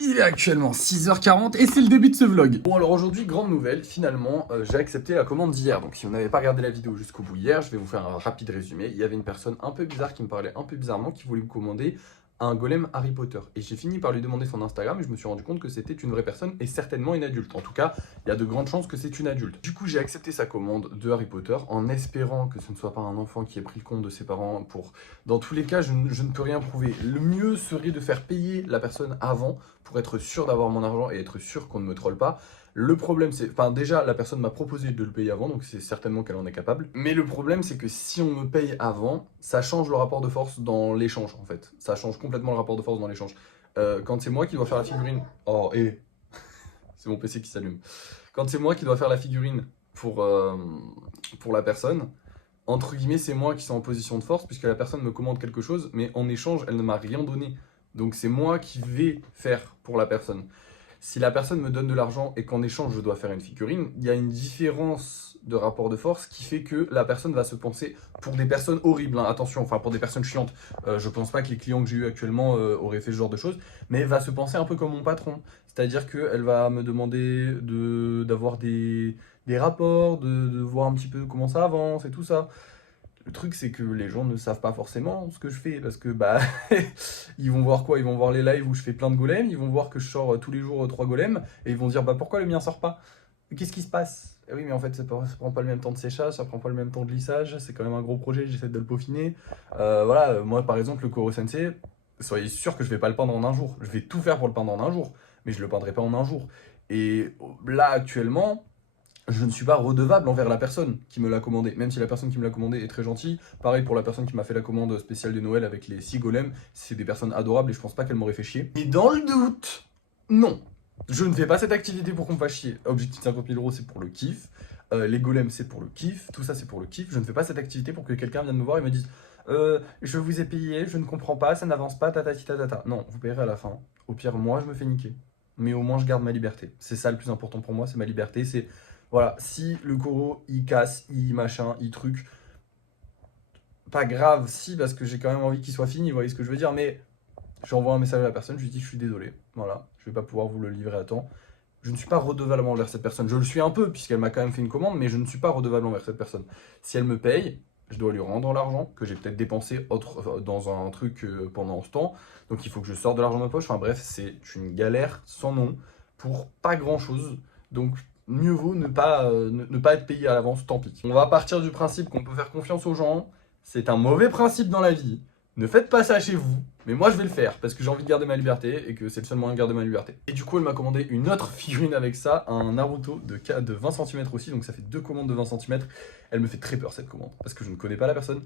Il est actuellement 6h40 et c'est le début de ce vlog. Bon alors aujourd'hui, grande nouvelle, finalement j'ai accepté la commande d'hier. Donc si vous n'avez pas regardé la vidéo jusqu'au bout hier, je vais vous faire un rapide résumé. Il y avait une personne un peu bizarre qui me parlait un peu bizarrement, qui voulait me commander un golem Harry Potter. Et j'ai fini par lui demander son Instagram et je me suis rendu compte que c'était une vraie personne et certainement une adulte. En tout cas, il y a de grandes chances que c'est une adulte. Du coup j'ai accepté sa commande de Harry Potter en espérant que ce ne soit pas un enfant qui ait pris le compte de ses parents pour... Dans tous les cas, je ne peux rien prouver. Le mieux serait de faire payer la personne avant pour être sûr d'avoir mon argent et être sûr qu'on ne me troll pas. Le problème, c'est... Enfin, déjà, la personne m'a proposé de le payer avant, donc c'est certainement qu'elle en est capable. Mais le problème, c'est que si on me paye avant, ça change le rapport de force dans l'échange, en fait. Ça change complètement le rapport de force dans l'échange. Quand c'est moi qui dois faire la figurine... Oh, et... c'est mon PC qui s'allume. Quand c'est moi qui dois faire la figurine pour la personne, entre guillemets, c'est moi qui suis en position de force, puisque la personne me commande quelque chose, mais en échange, elle ne m'a rien donné. Donc c'est moi qui vais faire pour la personne. Si la personne me donne de l'argent et qu'en échange je dois faire une figurine, il y a une différence de rapport de force qui fait que la personne va se penser pour des personnes horribles, hein, attention, enfin pour des personnes chiantes. Je pense pas que les clients que j'ai eu actuellement auraient fait ce genre de choses, mais elle va se penser un peu comme mon patron. C'est-à-dire qu'elle va me demander d'avoir des rapports, de voir un petit peu comment ça avance et tout ça. Le truc, c'est que les gens ne savent pas forcément ce que je fais, parce que, bah, ils vont voir quoi? Ils vont voir les lives où je fais plein de golems, ils vont voir que je sors tous les jours 3 golems, et ils vont se dire, bah, pourquoi le mien sort pas? Qu'est-ce qui se passe? Eh oui, mais en fait, ça prend pas le même temps de séchage, ça prend pas le même temps de lissage, c'est quand même un gros projet, j'essaie de le peaufiner. Voilà, moi, par exemple, le Koro Sensei, soyez sûr que je vais pas le peindre en un jour. Je vais tout faire pour le peindre en un jour, mais je le peindrai pas en un jour. Et là, actuellement, je ne suis pas redevable envers la personne qui me l'a commandé, même si la personne qui me l'a commandé est très gentille. Pareil pour la personne qui m'a fait la commande spéciale de Noël avec les 6 golems, c'est des personnes adorables et je pense pas qu'elles m'auraient fait chier. Et dans le doute, non, je ne fais pas cette activité pour qu'on me fasse chier. Objectif 50 000 euros, c'est pour le kiff. Les golems, c'est pour le kiff. Tout ça, c'est pour le kiff. Je ne fais pas cette activité pour que quelqu'un vienne me voir et me dise je vous ai payé, je ne comprends pas, ça n'avance pas, tatati tatata. Non, vous payerez à la fin. Au pire, moi, je me fais niquer. Mais au moins, je garde ma liberté. C'est ça le plus important pour moi, c'est ma liberté. C'est voilà, si le Koro il casse, il machin, il truc, pas grave, si, parce que j'ai quand même envie qu'il soit fini, vous voyez ce que je veux dire, mais j'envoie un message à la personne, je lui dis que je suis désolé, voilà, je vais pas pouvoir vous le livrer à temps. Je ne suis pas redevable envers cette personne, je le suis un peu, puisqu'elle m'a quand même fait une commande, mais je ne suis pas redevable envers cette personne. Si elle me paye, je dois lui rendre l'argent que j'ai peut-être dépensé dans un truc pendant ce temps, donc il faut que je sorte de l'argent de ma poche, enfin bref, c'est une galère sans nom, pour pas grand chose, donc mieux vaut ne pas être payé à l'avance, tant pis. On va partir du principe qu'on peut faire confiance aux gens, c'est un mauvais principe dans la vie, ne faites pas ça chez vous, mais moi je vais le faire, parce que j'ai envie de garder ma liberté, et que c'est le seul moyen de garder ma liberté. Et du coup elle m'a commandé une autre figurine avec ça, un Naruto de 20 cm aussi, donc ça fait 2 commandes de 20 cm. Elle me fait très peur cette commande, parce que je ne connais pas la personne.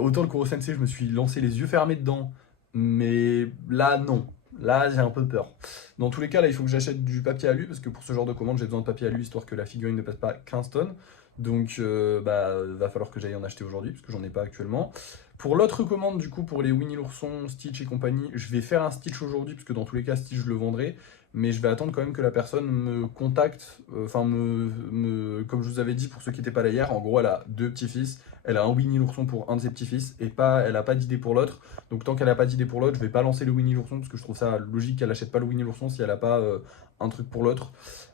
Autant le Koro Sensei, je me suis lancé les yeux fermés dedans, mais là non. Là, j'ai un peu peur. Dans tous les cas, là, il faut que j'achète du papier alu, parce que pour ce genre de commande, j'ai besoin de papier alu, histoire que la figurine ne pèse pas 15 tonnes. Donc, va falloir que j'aille en acheter aujourd'hui, parce que j'en ai pas actuellement. Pour l'autre commande, du coup, pour les Winnie l'ourson, Stitch et compagnie, je vais faire un Stitch aujourd'hui, puisque dans tous les cas, Stitch, je le vendrai. Mais je vais attendre quand même que la personne me contacte, enfin, comme je vous avais dit pour ceux qui n'étaient pas là hier, en gros, elle a 2 petits-fils, elle a un Winnie l'ourson pour un de ses petits-fils, et elle n'a pas d'idée pour l'autre. Donc tant qu'elle n'a pas d'idée pour l'autre, je vais pas lancer le Winnie l'ourson, parce que je trouve ça logique qu'elle achète pas le Winnie l'ourson si elle n'a pas un truc pour l'autre.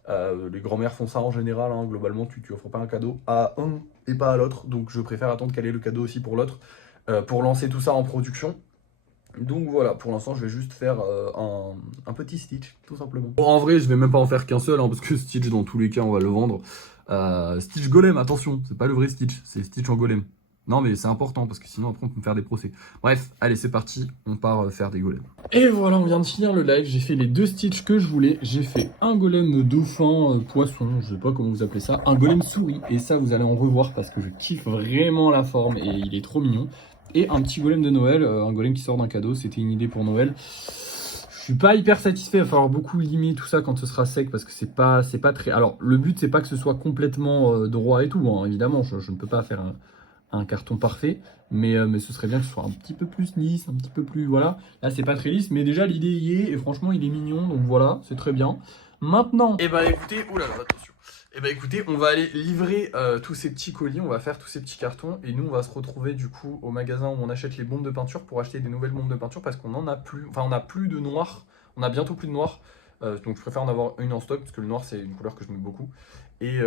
Les grands-mères font ça en général, hein, globalement, tu offres pas un cadeau à un et pas à l'autre, donc je préfère attendre qu'elle ait le cadeau aussi pour l'autre, pour lancer tout ça en production. Donc voilà, pour l'instant, je vais juste faire un petit Stitch, tout simplement. Bon, en vrai, je vais même pas en faire qu'un seul, hein, parce que Stitch, dans tous les cas, on va le vendre. Stitch Golem, attention, c'est pas le vrai Stitch, c'est Stitch en Golem. Non, mais c'est important, parce que sinon, après, on peut me faire des procès. Bref, allez, c'est parti, on part faire des golems. Et voilà, on vient de finir le live, j'ai fait les 2 Stitch que je voulais. J'ai fait un golem dauphin, poisson, je sais pas comment vous appelez ça, un golem souris. Et ça, vous allez en revoir, parce que je kiffe vraiment la forme, et il est trop mignon. Et un petit golem de Noël, un golem qui sort d'un cadeau, c'était une idée pour Noël. Je suis pas hyper satisfait, il va falloir beaucoup limer tout ça quand ce sera sec parce que c'est pas très... Alors le but c'est pas que ce soit complètement droit et tout, hein, évidemment, je ne peux pas faire un carton parfait, mais ce serait bien que ce soit un petit peu plus lisse, un petit peu plus... Voilà, là c'est pas très lisse, mais déjà l'idée y est et franchement il est mignon, donc voilà, c'est très bien. Maintenant... Eh ben écoutez, oulala, attention. Eh ben écoutez, on va aller livrer tous ces petits colis, on va faire tous ces petits cartons et nous on va se retrouver du coup au magasin où on achète les bombes de peinture pour acheter des nouvelles bombes de peinture parce qu'on en a plus, enfin on n'a plus de noir, On a bientôt plus de noir, donc je préfère en avoir une en stock parce que le noir c'est une couleur que je mets beaucoup. Et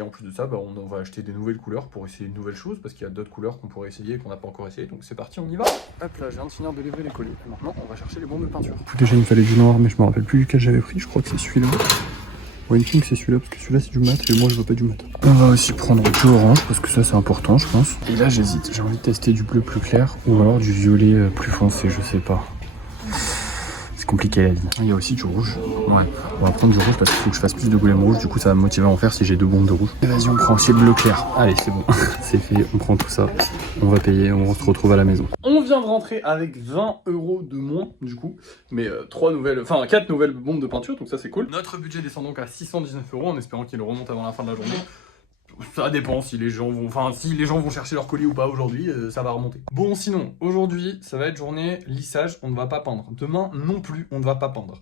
en plus de ça, bah, on va acheter des nouvelles couleurs pour essayer de nouvelles choses parce qu'il y a d'autres couleurs qu'on pourrait essayer et qu'on n'a pas encore essayé. Donc c'est parti, on y va. Hop là, je viens de finir de livrer les colis. Maintenant, on va chercher les bombes de peinture. Déjà, il me fallait du noir, mais je me rappelle plus lequel j'avais pris. Je crois que c'est celui-là. Ouais, il me semble que c'est celui-là parce que celui-là c'est du mat et moi je veux pas du mat. On va aussi prendre du orange parce que ça c'est important, je pense. Et là, j'hésite. J'ai envie de tester du bleu plus clair ou alors du violet plus foncé, je sais pas. C'est compliqué la vie. Il y a aussi du rouge. Ouais, on va prendre du rouge parce qu'il faut que je fasse plus de golems rouges. Du coup, ça va me motiver à en faire si j'ai 2 bombes de rouge. Et vas-y, on prend aussi le bleu clair. Allez, c'est bon. C'est fait, on prend tout ça. On va payer, on se retrouve à la maison. On vient de rentrer avec 20 € de moins, du coup. Mais 4 nouvelles bombes de peinture, donc ça c'est cool. Notre budget descend donc à 619 € en espérant qu'il remonte avant la fin de la journée. Ça dépend si les gens vont chercher leur colis ou pas aujourd'hui, ça va remonter. Bon, sinon, aujourd'hui, ça va être journée lissage, on ne va pas peindre. Demain, non plus, on ne va pas peindre.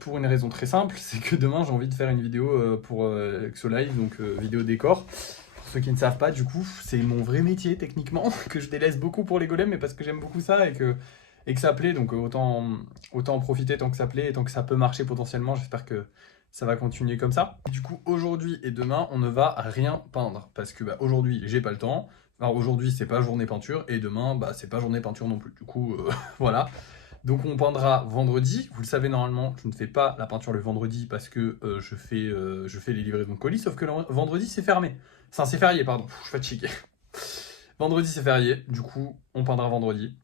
Pour une raison très simple, c'est que demain, j'ai envie de faire une vidéo pour Exo Live, donc vidéo décor. Pour ceux qui ne savent pas, du coup, c'est mon vrai métier, techniquement, que je délaisse beaucoup pour les golems, mais parce que j'aime beaucoup ça et que ça plaît, donc autant en profiter tant que ça plaît et tant que ça peut marcher potentiellement. J'espère que ça va continuer comme ça. Du coup, aujourd'hui et demain, on ne va rien peindre. Parce que aujourd'hui, j'ai pas le temps. Alors aujourd'hui, c'est pas journée peinture. Et demain, c'est pas journée peinture non plus. Du coup, voilà. Donc on peindra vendredi. Vous le savez, normalement, je ne fais pas la peinture le vendredi parce que je fais les livraisons de colis. Sauf que le vendredi, c'est fermé. Enfin, c'est férié, pardon. Je suis fatigué. Vendredi, c'est férié. Du coup, on peindra vendredi.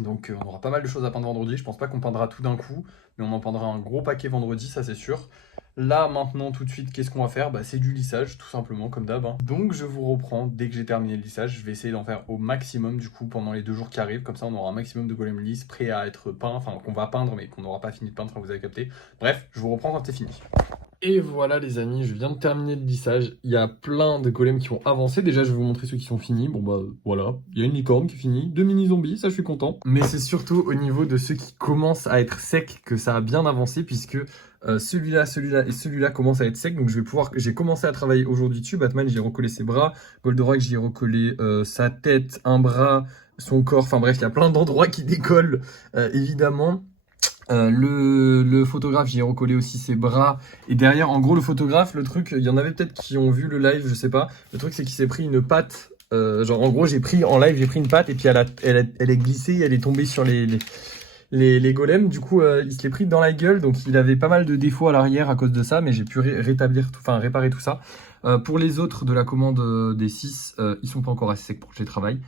Donc on aura pas mal de choses à peindre vendredi. Je pense pas qu'on peindra tout d'un coup, mais on en peindra un gros paquet vendredi, ça c'est sûr. Là maintenant tout de suite, qu'est-ce qu'on va faire? C'est du lissage tout simplement comme d'hab. Donc je vous reprends dès que j'ai terminé le lissage. Je vais essayer d'en faire au maximum du coup pendant les 2 jours qui arrivent. Comme ça on aura un maximum de golems lisses prêts à être peints, enfin qu'on va peindre mais qu'on n'aura pas fini de peindre, vous avez capté. Bref, je vous reprends quand c'est fini. Et voilà les amis, je viens de terminer le lissage. Il y a plein de golems qui ont avancé. Déjà, je vais vous montrer ceux qui sont finis. Bon voilà, il y a une licorne qui est finie, 2 mini-zombies, ça je suis content. Mais c'est surtout au niveau de ceux qui commencent à être secs que ça a bien avancé puisque celui-là et celui-là commencent à être secs. Donc j'ai commencé à travailler aujourd'hui dessus. Batman, j'y ai recollé ses bras. Goldorak, j'y ai recollé sa tête, un bras, son corps. Enfin bref, il y a plein d'endroits qui décollent évidemment. Le photographe, j'y ai recollé aussi ses bras. Et derrière, en gros, le photographe, le truc, il y en avait peut-être qui ont vu le live, je sais pas. Le truc, c'est qu'il s'est pris une patte. Genre, en gros, j'ai pris une patte et puis elle est glissée, elle est tombée sur les golems. Du coup, il se l'est pris dans la gueule. Donc, il avait pas mal de défauts à l'arrière à cause de ça. Mais j'ai pu réparer tout ça. Pour les autres de la commande des 6, ils sont pas encore assez secs pour que je les travaille.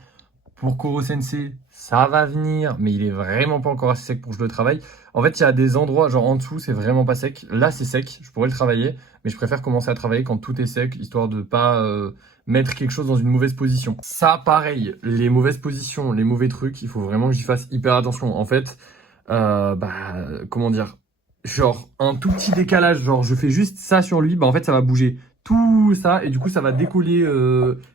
Pour Koro Sensei, ça va venir, mais il est vraiment pas encore assez sec pour que je le travaille. En fait, il y a des endroits, genre en dessous, c'est vraiment pas sec. Là, c'est sec, je pourrais le travailler, mais je préfère commencer à travailler quand tout est sec, histoire de pas mettre quelque chose dans une mauvaise position. Ça, pareil, les mauvaises positions, les mauvais trucs, il faut vraiment que j'y fasse hyper attention. En fait, comment dire, genre un tout petit décalage, genre je fais juste ça sur lui, en fait, ça va bouger tout ça et du coup ça va décoller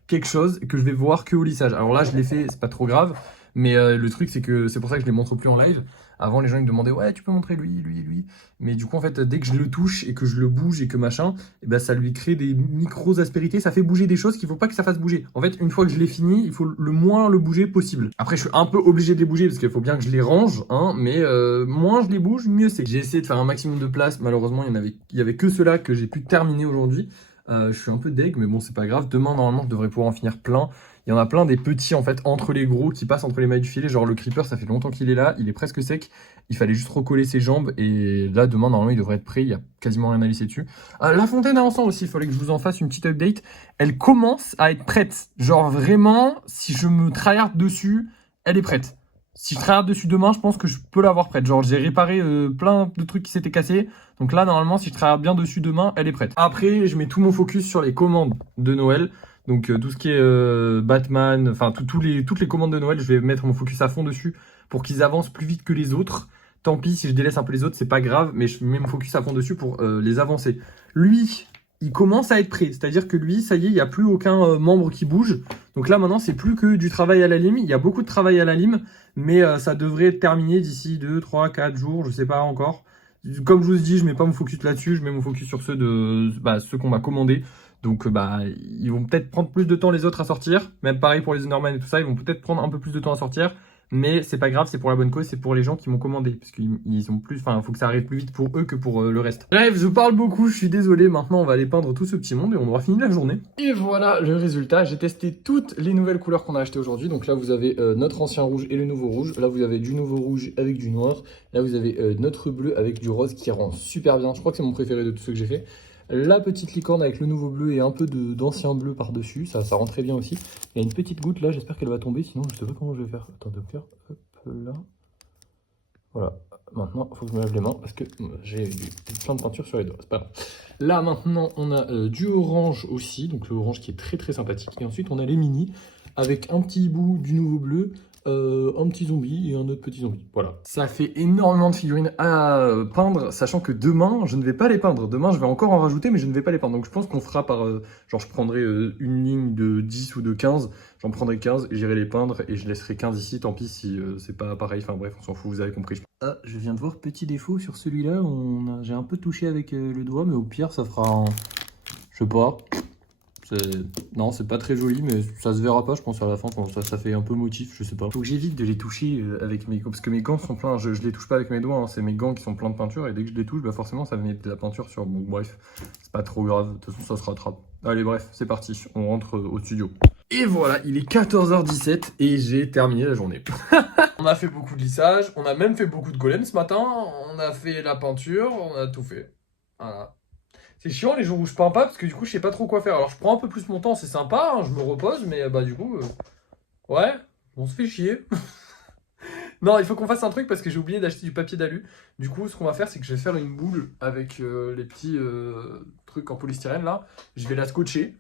quelque chose que je vais voir que au lissage. Alors là je l'ai fait, c'est pas trop grave, mais le truc c'est que c'est pour ça que je les montre plus en live. Avant les gens ils me demandaient ouais tu peux montrer lui, mais du coup en fait dès que je le touche et que je le bouge et que machin, et ben ça lui crée des micros aspérités, ça fait bouger des choses qu'il faut pas que ça fasse bouger. En fait une fois que je l'ai fini, il faut le moins le bouger possible. Après je suis un peu obligé de les bouger parce qu'il faut bien que je les range, hein, mais moins je les bouge mieux c'est. J'ai essayé de faire un maximum de place, malheureusement il y avait que ceux-là que j'ai pu terminer aujourd'hui. Je suis un peu deg, mais bon, c'est pas grave. Demain, normalement, je devrais pouvoir en finir plein. Il y en a plein des petits, en fait, entre les gros qui passent entre les mailles du filet. Genre, le creeper, ça fait longtemps qu'il est là. Il est presque sec. Il fallait juste recoller ses jambes. Et là, demain, normalement, il devrait être prêt. Il y a quasiment rien à lisser dessus. La fontaine à encens aussi, il fallait que je vous en fasse une petite update. Elle commence à être prête. Genre, vraiment, si je me tryhard dessus, elle est prête. Si je tryhard dessus demain, je pense que je peux l'avoir prête. Genre, j'ai réparé plein de trucs qui s'étaient cassés. Donc là, normalement, si je tryhard bien dessus demain, elle est prête. Après, je mets tout mon focus sur les commandes de Noël. Donc, tout ce qui est Batman, enfin, toutes les commandes de Noël, je vais mettre mon focus à fond dessus pour qu'ils avancent plus vite que les autres. Tant pis, si je délaisse un peu les autres, c'est pas grave, mais je mets mon focus à fond dessus pour les avancer. Lui, il commence à être prêt. C'est-à-dire que lui, ça y est, il n'y a plus aucun membre qui bouge. Donc là, maintenant, c'est plus que du travail à la lime. Il y a beaucoup de travail à la lime, mais ça devrait être terminé d'ici 2, 3, 4 jours, je sais pas encore. Comme je vous dis, je mets pas mon focus là-dessus, je mets mon focus sur ceux qu'on m'a commandés. Donc ils vont peut-être prendre plus de temps les autres à sortir. Même pareil pour les Enderman et tout ça, ils vont peut-être prendre un peu plus de temps à sortir. Mais c'est pas grave, c'est pour la bonne cause, c'est pour les gens qui m'ont commandé. Parce qu'ils ont plus. Enfin, il faut que ça arrive plus vite pour eux que pour le reste. Bref, je parle beaucoup, je suis désolé. Maintenant, on va aller peindre tout ce petit monde et on aura fini la journée. Et voilà le résultat. J'ai testé toutes les nouvelles couleurs qu'on a achetées aujourd'hui. Donc là, vous avez notre ancien rouge et le nouveau rouge. Là, vous avez du nouveau rouge avec du noir. Là, vous avez notre bleu avec du rose qui rend super bien. Je crois que c'est mon préféré de tous ceux que j'ai fait. La petite licorne avec le nouveau bleu et un peu d'ancien bleu par-dessus, ça rend très bien aussi. Il y a une petite goutte là, j'espère qu'elle va tomber, sinon je sais pas comment je vais faire. Attendez, hop là. Voilà, maintenant il faut que je me lave les mains parce que j'ai plein de peinture sur les doigts, c'est pas grave. Là maintenant on a du orange aussi, donc le orange qui est très très sympathique. Et ensuite on a les mini avec un petit bout du nouveau bleu. Un petit zombie et un autre petit zombie. Voilà. Ça fait énormément de figurines à peindre, sachant que demain, je ne vais pas les peindre. Demain, je vais encore en rajouter, mais je ne vais pas les peindre. Donc je pense qu'on fera par... genre, je prendrai une ligne de 10 ou de 15. J'en prendrai 15 et j'irai les peindre et je laisserai 15 ici. Tant pis si c'est pas pareil. Enfin bref, on s'en fout, vous avez compris. Ah, je viens de voir petit défaut sur celui-là. J'ai un peu touché avec le doigt, mais au pire, ça fera un... Je sais pas... Non, c'est pas très joli, mais ça se verra pas, je pense, à la fin, quand ça fait un peu motif, je sais pas. Faut que j'évite de les toucher avec mes gants, parce que mes gants sont pleins, je les touche pas avec mes doigts, hein, c'est mes gants qui sont pleins de peinture, et dès que je les touche, bah forcément, ça met de la peinture sur... Bon, bref, c'est pas trop grave, de toute façon, ça se rattrape. Allez, bref, c'est parti, on rentre au studio. Et voilà, il est 14h17, et j'ai terminé la journée. On a fait beaucoup de lissage, on a même fait beaucoup de golems ce matin, on a fait la peinture, on a tout fait. Voilà. C'est chiant les jours où je peins pas parce que du coup je sais pas trop quoi faire. Alors je prends un peu plus mon temps, c'est sympa, hein, je me repose, mais bah du coup, ouais, on se fait chier. Non, il faut qu'on fasse un truc parce que j'ai oublié d'acheter du papier d'alu. Du coup, ce qu'on va faire, c'est que je vais faire une boule avec les petits trucs en polystyrène là. Je vais la scotcher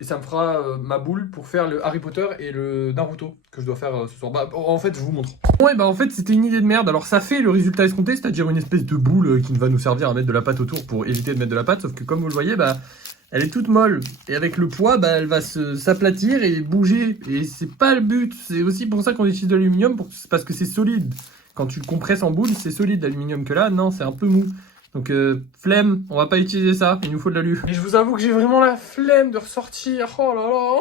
et ça me fera ma boule pour faire le Harry Potter et le Naruto que je dois faire ce soir. Bah, en fait, je vous montre. Ouais, bah en fait, c'était une idée de merde. Alors, ça fait le résultat escompté, c'est-à-dire une espèce de boule qui va nous servir à mettre de la pâte autour pour éviter de mettre de la pâte. Sauf que, comme vous le voyez, bah, elle est toute molle. Et avec le poids, bah, elle va s'aplatir et bouger. Et c'est pas le but. C'est aussi pour ça qu'on utilise de l'aluminium, parce que c'est solide. Quand tu le compresses en boule, c'est solide l'aluminium. Que là, non, c'est un peu mou. Donc, flemme, on va pas utiliser ça. Il nous faut de l'alu. Et je vous avoue que j'ai vraiment la flemme de ressortir. Oh là là.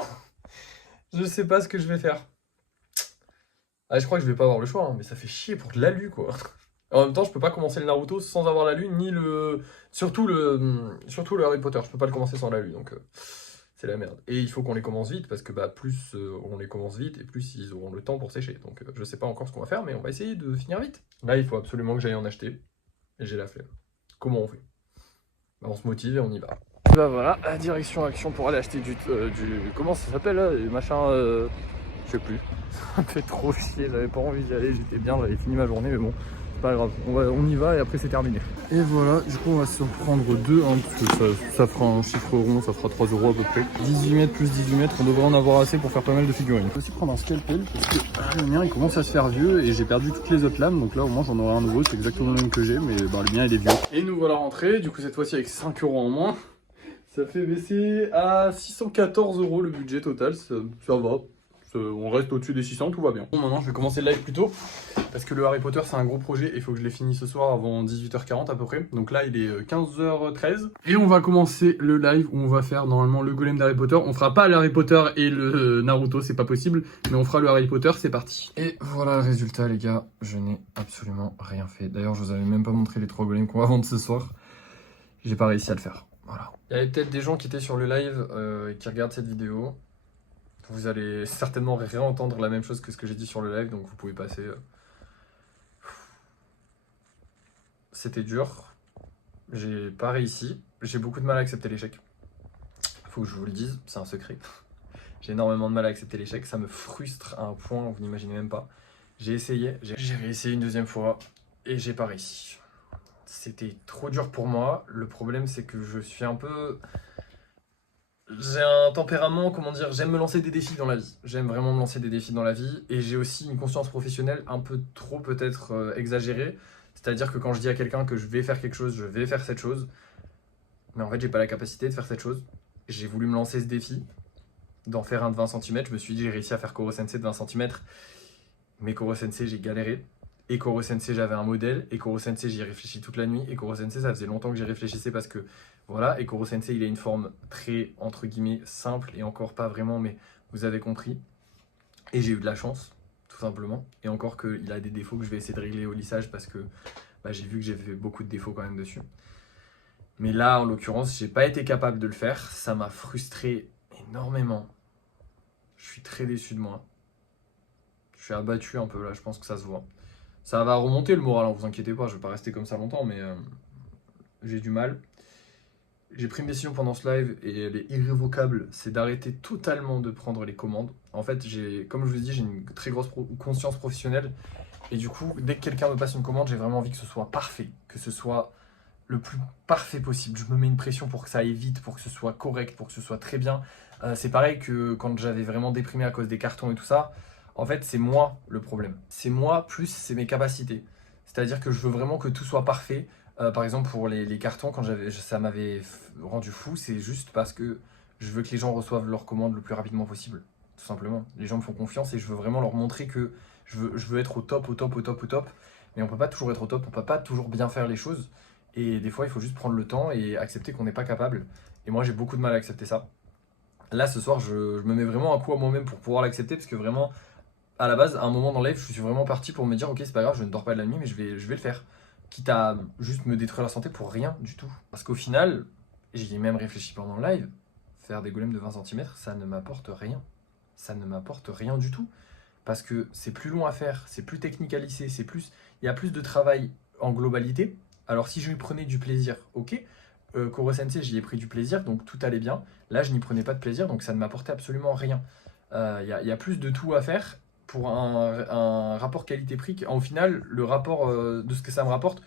Je sais pas ce que je vais faire. Ah, je crois que je vais pas avoir le choix, hein, mais ça fait chier pour de l'alu, quoi. En même temps, je peux pas commencer le Naruto sans avoir l'alu, ni le... Surtout le Harry Potter, je peux pas le commencer sans l'alu, donc c'est la merde. Et il faut qu'on les commence vite, parce que bah, plus on les commence vite, et plus ils auront le temps pour sécher. Donc je sais pas encore ce qu'on va faire, mais on va essayer de finir vite. Là, il faut absolument que j'aille en acheter, et j'ai la flemme. Comment on fait? Bah, on se motive et on y va. Bah voilà, direction action pour aller acheter du comment ça s'appelle là, machin, je sais plus. Ça me fait trop chier, j'avais pas envie d'y aller, j'étais bien, j'avais fini ma journée, mais bon, c'est pas grave, on y va et après c'est terminé. Et voilà, du coup on va se prendre deux, hein, parce que ça fera un chiffre rond, ça fera 3 € à peu près. 18 mètres plus 18 mètres, on devrait en avoir assez pour faire pas mal de figurines. Je vais aussi prendre un scalpel parce que le mien il commence à se faire vieux et j'ai perdu toutes les autres lames, donc là au moins j'en aurai un nouveau, c'est exactement le même que j'ai, mais bah, le mien il est vieux. Et nous voilà rentrés, du coup cette fois-ci avec 5 € en moins. Ça fait baisser à 614 € le budget total, ça va. On reste au-dessus des 600, tout va bien. Bon, maintenant je vais commencer le live plus tôt, parce que le Harry Potter c'est un gros projet et il faut que je l'ai fini ce soir avant 18h40 à peu près. Donc là il est 15h13. Et on va commencer le live où on va faire normalement le golem d'Harry Potter. On fera pas le Harry Potter et le Naruto, c'est pas possible, mais on fera le Harry Potter, c'est parti. Et voilà le résultat les gars, je n'ai absolument rien fait. D'ailleurs je vous avais même pas montré les 3 golems qu'on va vendre ce soir. J'ai pas réussi à le faire. Voilà. Il y avait peut-être des gens qui étaient sur le live et qui regardent cette vidéo. Vous allez certainement réentendre la même chose que ce que j'ai dit sur le live, donc vous pouvez passer. C'était dur. J'ai pas réussi. J'ai beaucoup de mal à accepter l'échec. Faut que je vous le dise, c'est un secret. J'ai énormément de mal à accepter l'échec. Ça me frustre à un point, vous n'imaginez même pas. J'ai essayé, j'ai réessayé une deuxième fois et j'ai pas réussi. C'était trop dur pour moi. Le problème, c'est que je suis un peu... J'ai un tempérament, comment dire, j'aime me lancer des défis dans la vie. J'aime vraiment me lancer des défis dans la vie. Et j'ai aussi une conscience professionnelle un peu trop peut-être exagérée. C'est-à-dire que quand je dis à quelqu'un que je vais faire quelque chose, je vais faire cette chose. Mais en fait, j'ai pas la capacité de faire cette chose. J'ai voulu me lancer ce défi, d'en faire un de 20 cm. Je me suis dit, j'ai réussi à faire Koro Sensei de 20 cm. Mais Koro Sensei, j'ai galéré. Et Koro Sensei, j'avais un modèle. Et Koro Sensei, j'y ai réfléchi toute la nuit. Et Koro Sensei, ça faisait longtemps que j'y réfléchissais parce que, voilà. Et Koro Sensei, il a une forme très, entre guillemets, simple. Et encore pas vraiment, mais vous avez compris. Et j'ai eu de la chance, tout simplement. Et encore qu'il a des défauts que je vais essayer de régler au lissage parce que j'ai vu que j'ai fait beaucoup de défauts quand même dessus. Mais là, en l'occurrence, j'ai pas été capable de le faire. Ça m'a frustré énormément. Je suis très déçu de moi. Je suis abattu un peu là, je pense que ça se voit. Ça va remonter le moral, hein, vous inquiétez pas, je vais pas rester comme ça longtemps, mais j'ai du mal. J'ai pris une décision pendant ce live et elle est irrévocable, c'est d'arrêter totalement de prendre les commandes. En fait, comme je vous dis, j'ai une très grosse conscience professionnelle. Et du coup, dès que quelqu'un me passe une commande, j'ai vraiment envie que ce soit parfait, que ce soit le plus parfait possible. Je me mets une pression pour que ça aille vite, pour que ce soit correct, pour que ce soit très bien. C'est pareil que quand j'avais vraiment déprimé à cause des cartons et tout ça. En fait, c'est moi le problème. C'est moi plus c'est mes capacités. C'est-à-dire que je veux vraiment que tout soit parfait. Par exemple, pour les cartons, quand ça m'avait rendu fou, c'est juste parce que je veux que les gens reçoivent leurs commandes le plus rapidement possible. Tout simplement. Les gens me font confiance et je veux vraiment leur montrer que je veux être au top, au top, au top, au top. Mais on peut pas toujours être au top, on peut pas toujours bien faire les choses. Et des fois, il faut juste prendre le temps et accepter qu'on n'est pas capable. Et moi, j'ai beaucoup de mal à accepter ça. Là, ce soir, je me mets vraiment un coup à moi-même pour pouvoir l'accepter parce que vraiment, à la base, à un moment dans le live, je suis vraiment parti pour me dire ok, c'est pas grave, je ne dors pas de la nuit, mais je vais le faire. Quitte à juste me détruire la santé pour rien du tout. Parce qu'au final, j'y ai même réfléchi pendant le live, faire des golems de 20 cm, ça ne m'apporte rien. Ça ne m'apporte rien du tout. Parce que c'est plus long à faire, c'est plus technique à lisser, il y a plus de travail en globalité. Alors si je lui prenais du plaisir, ok. Koro Sensei, j'y ai pris du plaisir, donc tout allait bien. Là, je n'y prenais pas de plaisir, donc ça ne m'apportait absolument rien. Il y a plus de tout à faire pour un rapport qualité-prix. Au final, le rapport de ce que ça me rapporte,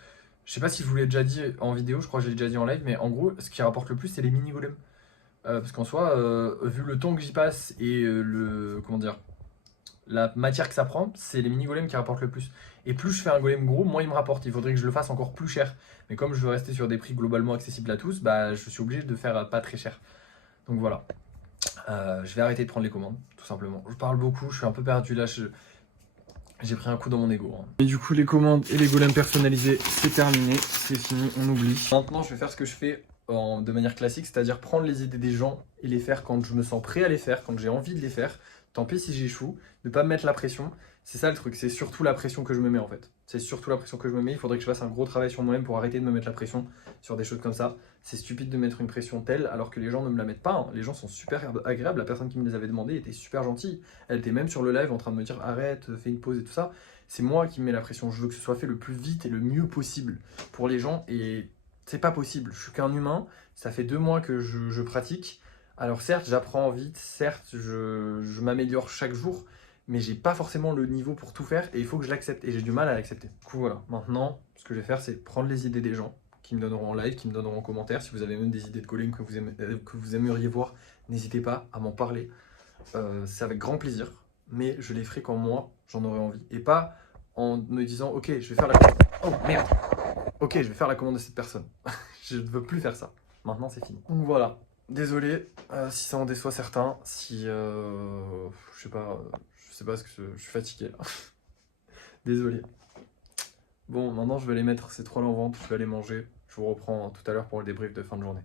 je sais pas si je vous l'ai déjà dit en vidéo, je crois que je l'ai déjà dit en live, mais en gros, ce qui rapporte le plus, c'est les mini-golems. Parce qu'en soi, vu le temps que j'y passe et la matière que ça prend, c'est les mini-golems qui rapportent le plus. Et plus je fais un golem gros, moins il me rapporte. Il faudrait que je le fasse encore plus cher. Mais comme je veux rester sur des prix globalement accessibles à tous, je suis obligé de faire pas très cher. Donc voilà. Je vais arrêter de prendre les commandes, tout simplement. Je parle beaucoup, je suis un peu perdu là. J'ai pris un coup dans mon ego. Et du coup, les commandes et les golems personnalisés, c'est terminé. C'est fini, on oublie. Maintenant, je vais faire ce que je fais de manière classique, c'est-à-dire prendre les idées des gens et les faire quand je me sens prêt à les faire, quand j'ai envie de les faire. Tant pis si j'échoue, ne pas me mettre la pression. C'est ça le truc, c'est surtout la pression que je me mets en fait. C'est surtout la pression que je me mets. Il faudrait que je fasse un gros travail sur moi-même pour arrêter de me mettre la pression sur des choses comme ça. C'est stupide de mettre une pression telle alors que les gens ne me la mettent pas. Hein. Les gens sont super agréables. La personne qui me les avait demandé était super gentille. Elle était même sur le live en train de me dire arrête, fais une pause et tout ça. C'est moi qui me mets la pression. Je veux que ce soit fait le plus vite et le mieux possible pour les gens. Et c'est pas possible. Je suis qu'un humain. Ça fait 2 mois que je pratique. Alors certes, j'apprends vite, certes, je m'améliore chaque jour, mais j'ai pas forcément le niveau pour tout faire et il faut que je l'accepte et j'ai du mal à l'accepter. Du coup voilà, maintenant, ce que je vais faire, c'est prendre les idées des gens qui me donneront en live, qui me donneront en commentaire. Si vous avez même des idées de golem que vous aimeriez voir, n'hésitez pas à m'en parler. C'est avec grand plaisir, mais je les ferai quand moi, j'en aurai envie. Et pas en me disant, ok, je vais faire la commande. Oh merde. Ok, je vais faire la commande de cette personne. Je ne veux plus faire ça. Maintenant, c'est fini. Donc voilà. Désolé si ça en déçoit certains, si je sais pas ce que je suis fatigué là. Désolé. Bon, maintenant je vais aller mettre ces 3 là en vente, je vais aller manger. Je vous reprends tout à l'heure pour le débrief de fin de journée.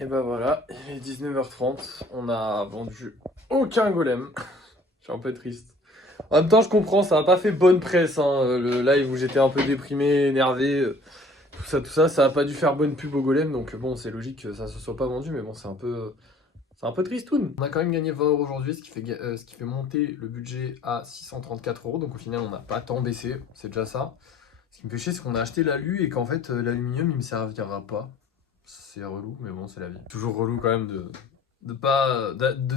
Et bah voilà, il est 19h30, on a vendu aucun golem. Je suis un peu triste. En même temps, je comprends, ça n'a pas fait bonne presse, hein, le live où j'étais un peu déprimé, énervé. Tout ça, ça a pas dû faire bonne pub au golem, donc bon, c'est logique que ça se soit pas vendu, mais bon, c'est un peu tristoun. On a quand même gagné 20 € aujourd'hui, ce qui fait monter le budget à 634 €, donc au final, on n'a pas tant baissé, c'est déjà ça. Ce qui me fait chier, c'est qu'on a acheté l'alu et qu'en fait, l'aluminium, il me servira pas. C'est relou, mais bon, c'est la vie. Toujours relou quand même de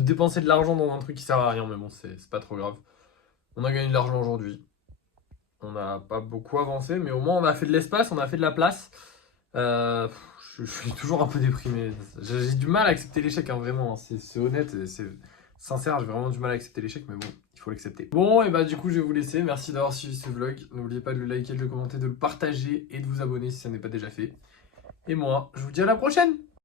dépenser de l'argent dans un truc qui sert à rien, mais bon, c'est pas trop grave. On a gagné de l'argent aujourd'hui. On n'a pas beaucoup avancé, mais au moins on a fait de l'espace, on a fait de la place. Je suis toujours un peu déprimé. J'ai du mal à accepter l'échec, hein, vraiment. Hein. C'est honnête, c'est sincère, j'ai vraiment du mal à accepter l'échec, mais bon, il faut l'accepter. Bon, et bah du coup, je vais vous laisser. Merci d'avoir suivi ce vlog. N'oubliez pas de le liker, de le commenter, de le partager et de vous abonner si ça n'est pas déjà fait. Et moi, je vous dis à la prochaine!